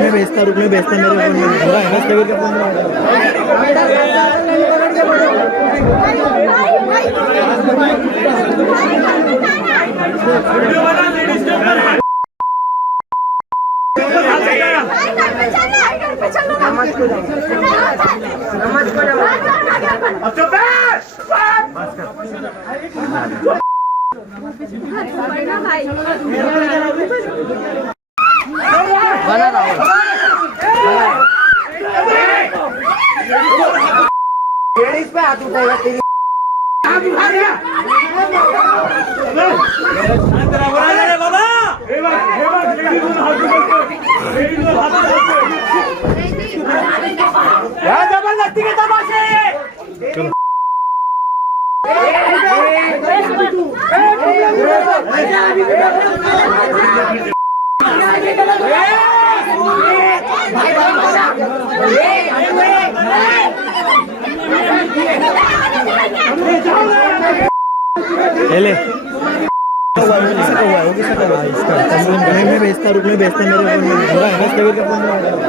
मैं बेचता रुक में बेचता मेरे फोन में पूरा है ना के फोन में लेडीज़ पे हाथ उठाएगा तेरी ज़बरदस्ती के तमाशे ले मैं बेचता रुक में बेचता मेरे फोन में पूरा है ना के फोन में